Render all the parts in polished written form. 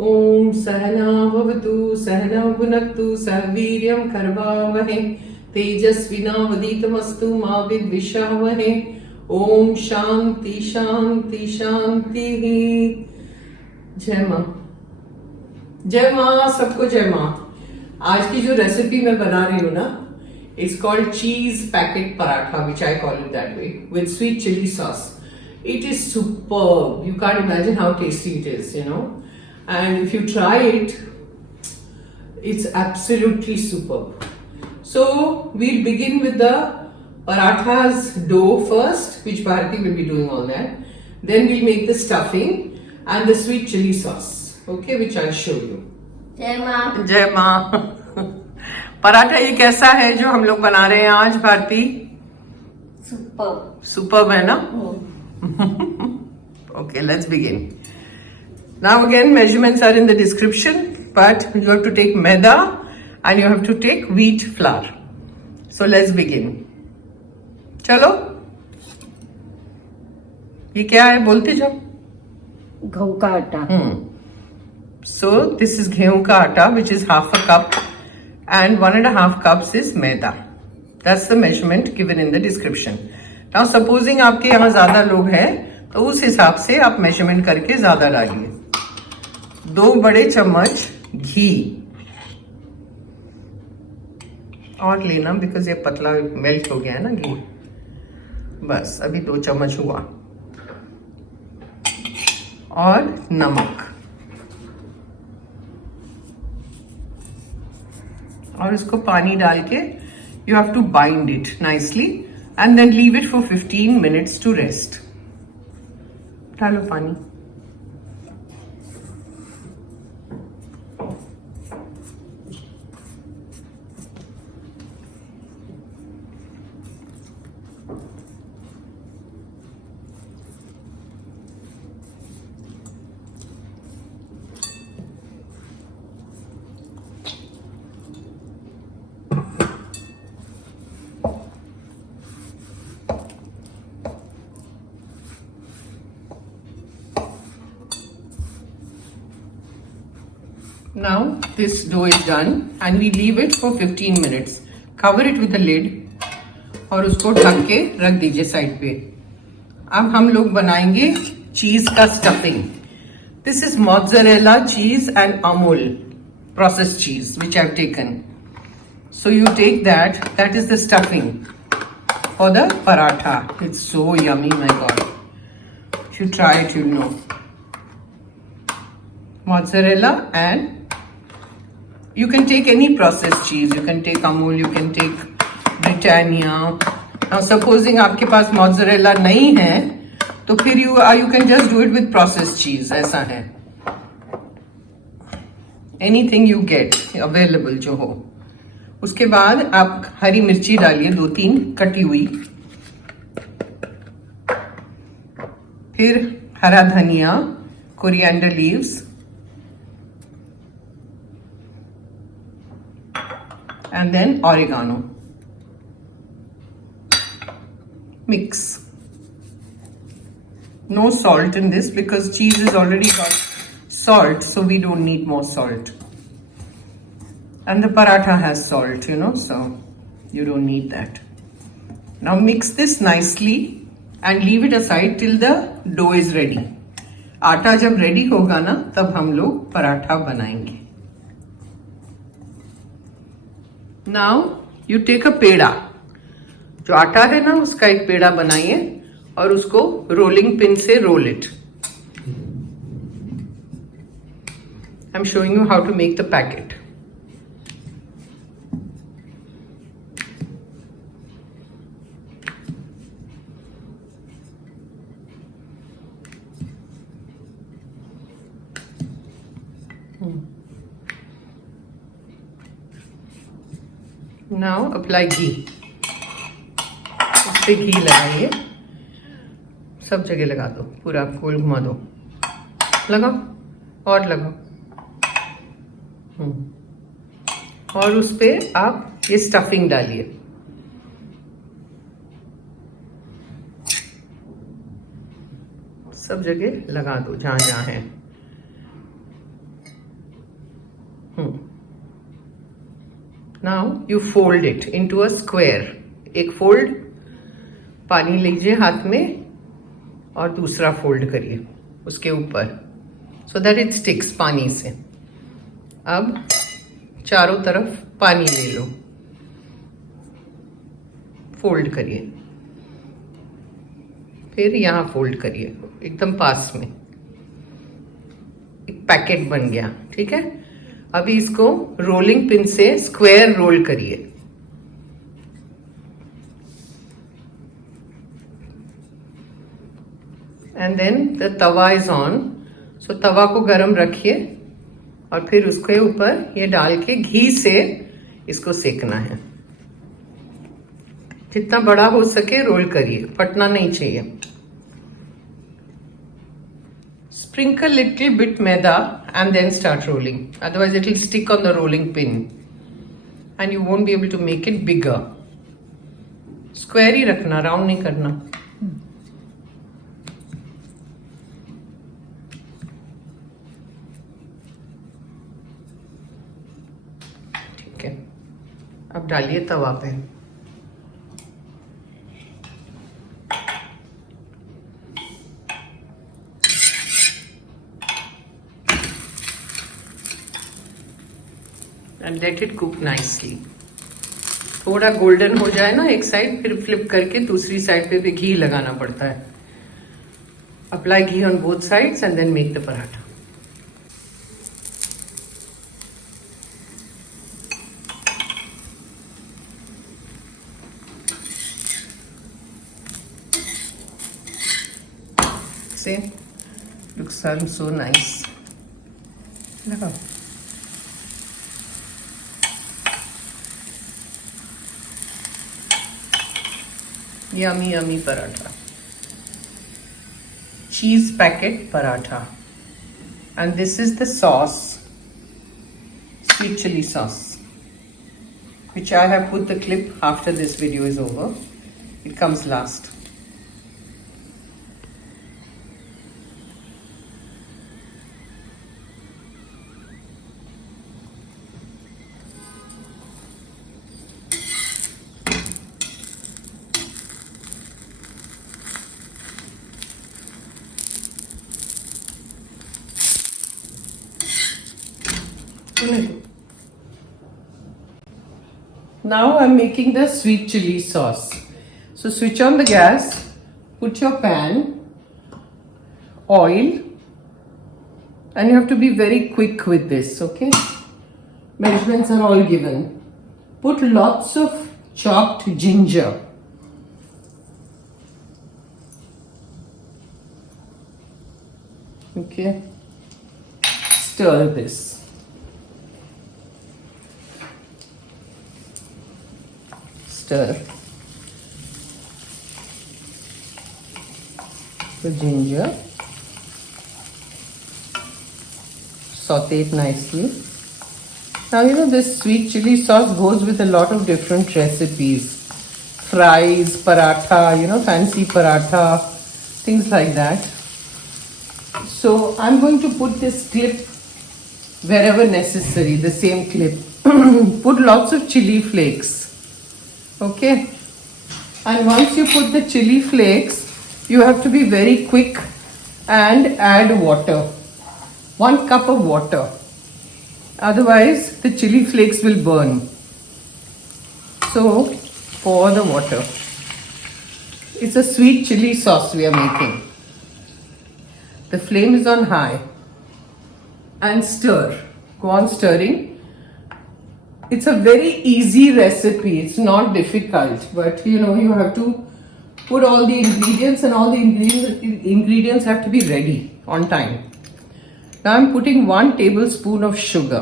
ओम सहना भवतु सहना भुनक्तु सह वीर्यं करवावहै तेजस्विनावधीतमस्तु मा विद्विषावहै। ओम शांति शांति शांति। जय मां, जय मां, सबको जय मां। आज की जो रेसिपी मैं बना रही हूँ ना, it's called cheese packet paratha, which I call it that way, with sweet chili sauce. It is superb. You can't imagine how tasty it is, you know. And if you try it, it's absolutely superb. So we'll begin with the parathas dough first, which Bharati will be doing all that. Then we'll make the stuffing and the sweet chili sauce, okay, which I'll show you. जय माँ। जय माँ। पराठा ये कैसा है जो हम लोग बना रहे हैं आज भारती? सुपर्ब है ना? Okay, let's begin. Now again, measurements are in the description, but you have to take maida and you have to take wheat flour. So let's begin. चलो, ये क्या है बोलते जाओ? गेहूं का आटा। So this is गेहूं का आटा, which is half a cup, and 1.5 cups is maida. That's the measurement given in the description. Now supposing आपके यहाँ ज्यादा लोग हैं, तो उस हिसाब से आप मेजरमेंट करके ज्यादा डालिए। 2 बड़े चम्मच घी और लेना, बिकॉज ये पतला मेल्ट हो गया है ना घी। बस अभी 2 चम्मच हुआ। और नमक, और इसको पानी डाल के you have to bind it nicely and then leave it for 15 minutes to rest. डालो पानी। Now this dough is done and we leave it for 15 minutes. Cover it with a lid और उसको ढक के रख दीजिए साइड पे। अब हम लोग बनाएंगे चीज का stuffing. This is mozzarella cheese and Amul processed cheese which I've taken. So you take that. That is the stuffing for the paratha. It's so yummy, my God. If you try it, you'll know. Mozzarella, and you can take any processed cheese. You can take Amul, you can take Britannia. Now supposing आपके पास mozzarella नहीं है, तो फिर you can just do it with processed cheese. ऐसा है। Anything you get available जो हो। उसके बाद आप हरी मिर्ची डालिए 2-3 कटी हुई। फिर हरा धनिया, coriander leaves, and then oregano. Mix. No salt in this because cheese has already got salt, so we don't need more salt. And the paratha has salt, you know, so you don't need that. Now mix this nicely and leave it aside till the dough is ready. आटा जब ready होगा ना, तब हम लोग पराठा बनाएंगे। Now you take a पेड़ा, जो आटा है ना उसका एक पेड़ा बनाइए और उसको रोलिंग पिन से roll it. I'm showing you how to make the packet. Now apply ghee. इस पे घी लगाइए, सब जगह लगा दो, पूरा गोल घुमा दो। लगाओ और लगाओ। और उस पे आप ये स्टफिंग डालिए। सब जगह लगा दो जहां जहां है। Now you fold it into a square. एक fold पानी लीजिए हाथ में और दूसरा fold करिए उसके ऊपर, so that it sticks पानी से. अब चारों तरफ पानी ले लो, fold करिए, फिर यहाँ fold करिए एकदम पास में. एक पैकेट बन गया, ठीक है. अभी इसको रोलिंग पिन से स्क्वायर रोल करिए. And then the tawa is on. So तवा को गरम रखिए और फिर उसके ऊपर ये डाल के घी से इसको सेकना है. जितना बड़ा हो सके रोल करिए, फटना नहीं चाहिए. Sprinkle little bit maida and then start rolling. Otherwise it will stick on the rolling pin and you won't be able to make it bigger. Square ही रखना, round नहीं करना. ठीक है, अब डालिए तवा पे. And let it cook nicely. थोड़ा golden हो जाए ना एक साइड, फिर फ्लिप करके दूसरी साइड पे भी घी लगाना पड़ता है. Apply ghee on both sides and then make the paratha. See, looks so nice. लगाओ. Yummy, yummy paratha. Cheese packet paratha. And this is the sauce, sweet chili sauce, which I have put the clip after this video is over. It comes last. Now I'm making the sweet chili sauce. So switch on the gas, put your pan, oil, and you have to be very quick with this, okay? Measurements are all given. Put lots of chopped ginger. Okay. Stir this. Stir the ginger, saute it nicely. Now you know this sweet chili sauce goes with a lot of different recipes, fries, paratha, you know, fancy paratha, things like that. So I'm going to put this clip wherever necessary, the same clip. Put lots of chili flakes. Okay, and once you put the chili flakes, you have to be very quick and add water, 1 cup of water, otherwise the chili flakes will burn. So pour the water. It's a sweet chili sauce we are making. The flame is on high and stir. Go on stirring. It's a very easy recipe. It's not difficult, but you know, you have to put all the ingredients, and all the ingredients have to be ready on time. Now I'm putting 1 tablespoon of sugar.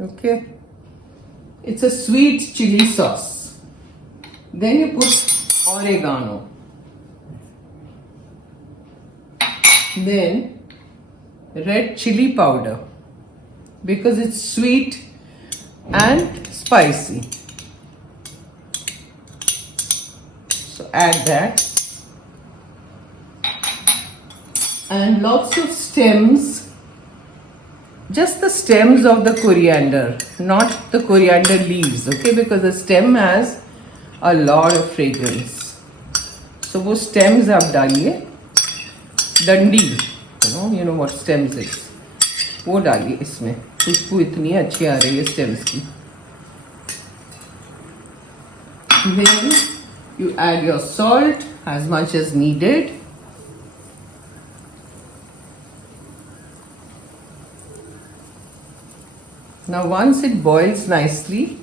Okay. It's a sweet chili sauce. Then you put oregano. Then red chili powder, because it's sweet and spicy. So add that. And lots of stems just the stems of the coriander, not the coriander leaves, okay? Because the stem has a lot of fragrance. So वो stems आप डालिए, डंडी, you know what stems is, वो डालिए इसमें. खुशबू इतनी अच्छी आ रही है stems की. Then you add your salt as much as needed. Now once it boils nicely,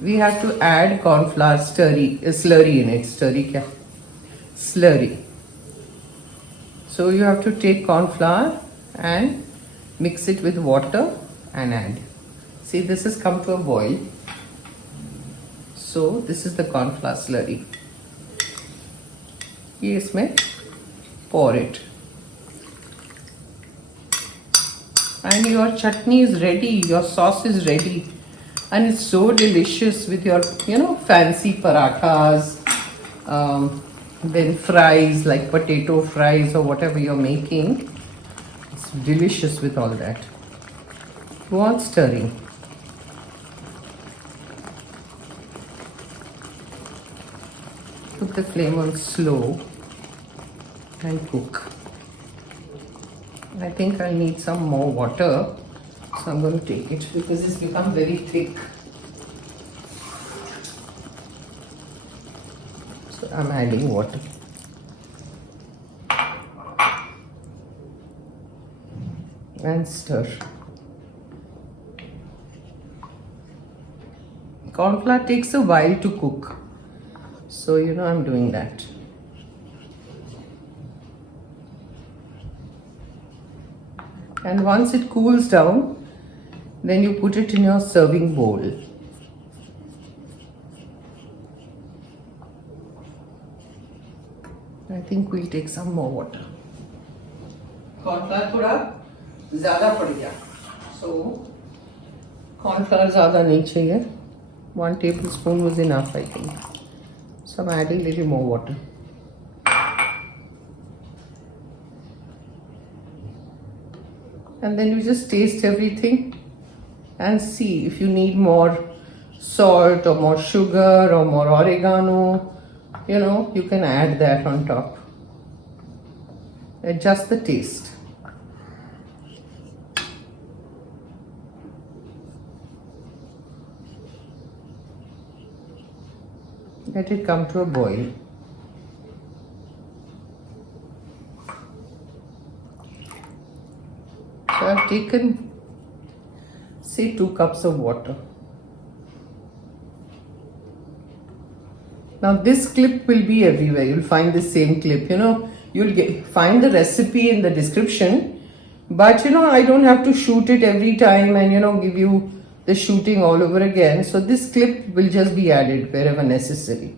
we have to add corn flour slurry in it. Slurry. So you have to take corn flour and mix it with water and add. See, this has come to a boil. So this is the corn flour slurry. ये इसमें pour it. And your chutney is ready, your sauce is ready, and it's so delicious with your, fancy parathas, then fries like potato fries or whatever you're making. It's delicious with all that. Go on stirring. Put the flame on slow and cook. I think I'll need some more water, so I'm going to take it because it's become very thick. So I'm adding water. And stir. Corn flour takes a while to cook, so I'm doing that. And once it cools down, then you put it in your serving bowl. I think we'll take some more water. Corn flour थोड़ा ज़्यादा पड़ गया, so corn flour ज़्यादा नहीं चाहिए. 1 tablespoon was enough, I think. So I'm adding a little more water. And then you just taste everything and see if you need more salt or more sugar or more oregano. You can add that on top. Adjust the taste. Let it come to a boil. So I've taken, say, 2 cups of water. Now this clip will be everywhere. You'll find the same clip. You'll find the recipe in the description. But I don't have to shoot it every time and give you the shooting all over again. So this clip will just be added wherever necessary.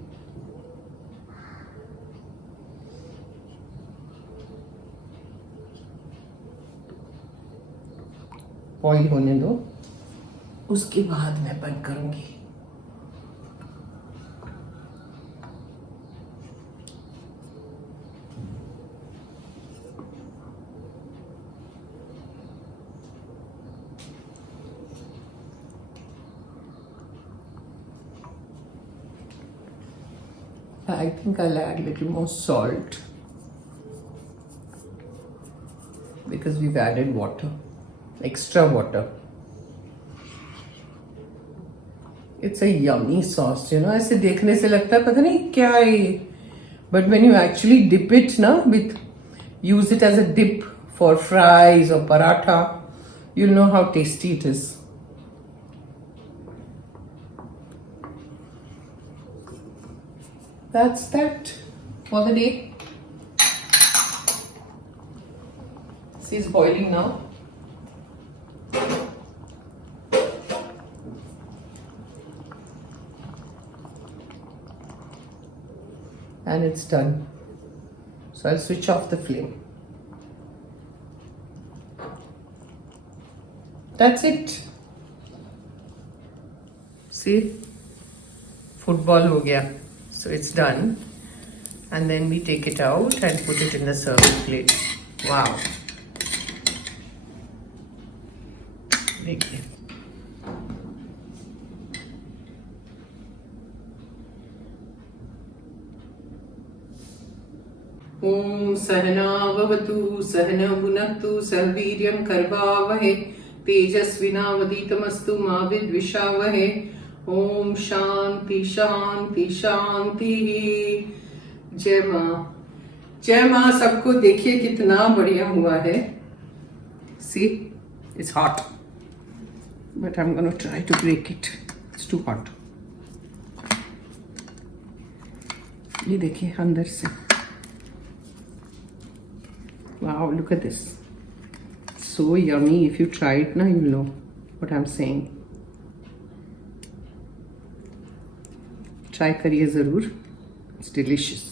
Boil होने दो, उसके बाद मैं बंद करूंगी. I think I'll add a little more salt because we've added water. Extra water. It's a yummy sauce, ऐसे देखने से लगता है पता नहीं क्या है, but when you actually dip it use it as a dip for fries or paratha, you'll know how tasty it is. That's that for the day. See, it's boiling now. And it's done. So I'll switch off the flame. That's it. See, football ho gaya. So it's done. And then we take it out and put it in the serving plate. Wow, देखिए ओम सहनाववतु सहनौ भुनक्तु सह वीर्यं करवावहै तेजस्विनावधीतमस्तु मा विद्विषावहै। ओम शांति शांति शांति। जय माँ, जय माँ सबको। देखिए कितना बढ़िया हुआ है। See, it's hot but I am gonna try to break it, it's too hot. ये देखिए अंदर से, wow, look at this, so yummy. If you try it now, you'll know what I'm saying. Try करिए ज़रूर, it's delicious.